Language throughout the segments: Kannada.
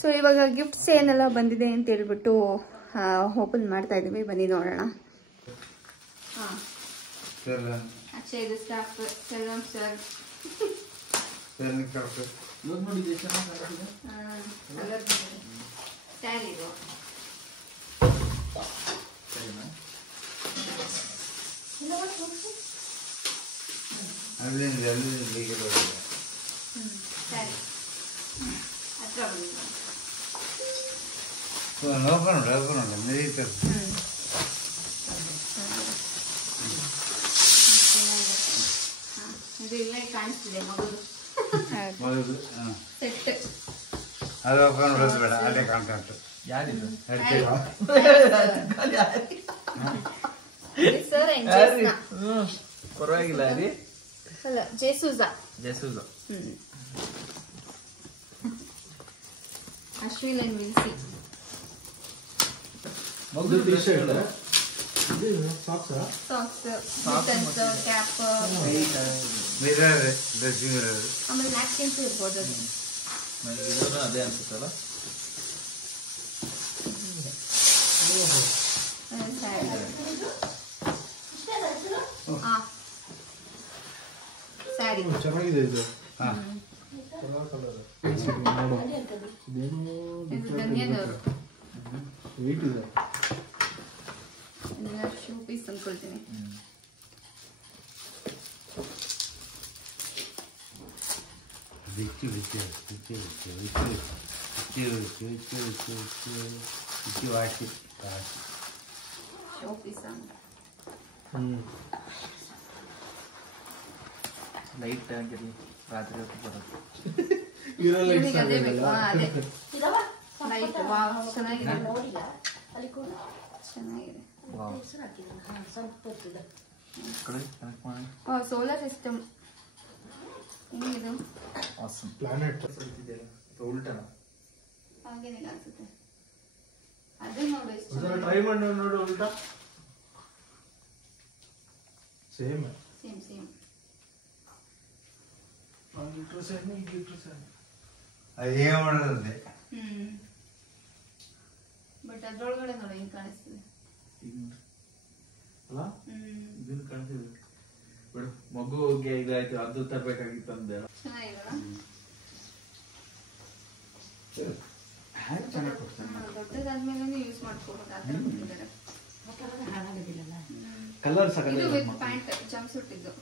ಸೊ ಇವಾಗ ಗಿಫ್ಟ್ಸ್ ಏನೆಲ್ಲ ಬಂದಿದೆ ಅಂತ ಹೇಳ್ಬಿಟ್ಟು ಓಪನ್ ಮಾಡ್ತಾ ಇದೀವಿ, ಬನ್ನಿ ನೋಡೋಣ. ಅಕ್ಷಯ್ ಇದು ಸ್ಟಾಫ್ ಸೆಲ್ವಂ ಸರ್ ಸ್ಯಾರಿ ಇದು ಸರಿ ಹತ್ರ ಇದು ಇಲ್ಲ ಕಾಣಿಸ್ತಿದೆ ಮಗುದು ಸೆಟ್. ಅದು ಬೇಡ, ಅಲ್ಲೇ ಕಾಣ್ತಾ ಉಂಟು. ಪರವಾಗಿಲ್ಲ ಅಲ್ಲ ಜೇಸೂಜಾ ಅಶ್ವಿನ್ ಅಂಡ್ ವಿಲ್ಸಿ ಸಾಕ್ಸ್ ಕ್ಯಾಪ್ ಆಮೇಲೆ ನ್ಯಾಪ್ಕಿನ್ಸ್ ಇರ್ಬೋದು. ಅದೇ ಅನ್ಸುತ್ತಲ್ಲ. ಸ್ಯಾರಿ ಚೆನ್ನಾಗಿದೆ ಇದು. ಶೂ ಪೀಸ್ ಅನ್ಕೊಳ್ತೀನಿ. ಶೋ ಪೀಸ್ ಲೈಟ್ ಆಗಿರಲಿ, ರಾತ್ರಿ ಹೊತ್ತು ಬರುತ್ತೆ. ಅದೇ ಬೇಕು. ಅದೇ ಲೈಟ್ ವಾವ್ ಚೆನ್ನಾಗಿದೆ ಚೆನ್ನಾಗಿದೆ. ಸೋಲಾರ್ ಸಿಸ್ಟಮ್ ಹೆಂಗಿದು ಪ್ಲಾನೆಟ್ ಉಲ್ಟನ ಹಾಗೇನೆ ಅನ್ಸುತ್ತೆ. ಅದು ನೋಡು ಎಷ್ಟು ಟ್ರೈ ಮಾಡಿ ನೋಡು. ಉಲ್ಟಾ ಸೇಮ್ ಸೇಮ್ ಸೇಮ್. ಅದೇ ಮಾಡೋದಂತೆ. ಬಟ್ ಅದ್ರೊಳಗಡೆ ನೋಡಿ ಹೆಂಗ್ ಕಾಣಿಸ್ತದೆ. ಇದನ್ನು ಕಾಣಿಸಿದೆ ಬಿಡು. ಮಗುಗೆ ಇದಾಯ್ತು, ಅದು ತರಬೇಕಾಗಿತ್ತು ಅಂದೆ. ದೊಡ್ಡದಾದ್ಮೇಲೆ ಯೂಸ್ ಮಾಡ್ಕೋಬಹುದು. ಕಲರ್ ಇದು ವಿತ್ ಪ್ಯಾಂಟ್ ಜಂಪ್ ಸೂಟ್ ಇದು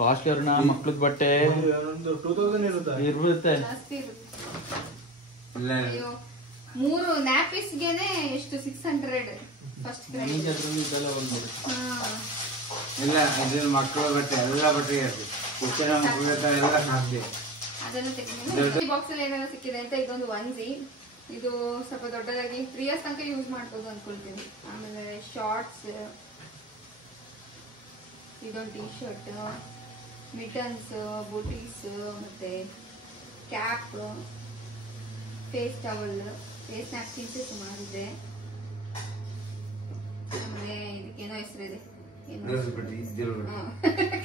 ಕಾಸ್ಟ್ಲಿ ಅವ್ರನ್ನ ಮಕ್ಳದ್ ಬಟ್ಟೆ 2000 ಇರುತ್ತೆ. ಜಾಸ್ತಿ ಇರುತ್ತೆ. ಅಯ್ಯೋ 3 ನ್ಯಾಪಿಸ್ಗೆನೆ ಎಷ್ಟು 600 ಫಸ್ಟ್ ಇದೆಲ್ಲ ಒಂದು ಇಲ್ಲ, ಇದು ಮಕ್ಕಳ ಬಟ್ಟೆ ಎಲ್ಲ ಬಟ್ಟೆ ಇರುತ್ತೆ. ಎಲ್ಲ ಹಾಕಿ ಅದೆಲ್ಲ ತೆಗೆದು ಬಾಕ್ಸ್ ಅಲ್ಲಿ ಏನೆಲ್ಲ ಸಿಕ್ಕಿದೆ ಅಂತ. ಇದೊಂದು ಒನ್ಸಿ, ಇದು ಸ್ವಲ್ಪ ದೊಡ್ಡದಾಗಿ 3 years ತನಕ ಯೂಸ್ ಮಾಡ್ಬೋದು ಅನ್ಕೊಳ್ತೀನಿ. ಆಮೇಲೆ ಶಾರ್ಟ್ಸ್, ಇದೊಂದು ಟೀ ಶರ್ಟ್, ಮಿಟನ್ಸ್, ಬೂಟೀಸ್, ಮತ್ತೆ cap, face towel, face napkins ಸುಮಾರಿದೆ. ಆಮೇಲೆ ಇದಕ್ಕೇನೋ ಹೆಸರಿದೆ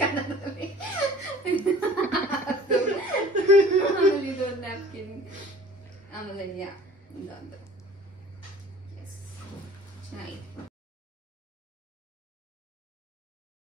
ಕನ್ನಡದಲ್ಲಿ. ಆಮೇಲೆ ಇದೊಂದು ನ್ಯಾಪ್ಕಿನ್, ಆಮೇಲೆ ಇದೊಂದು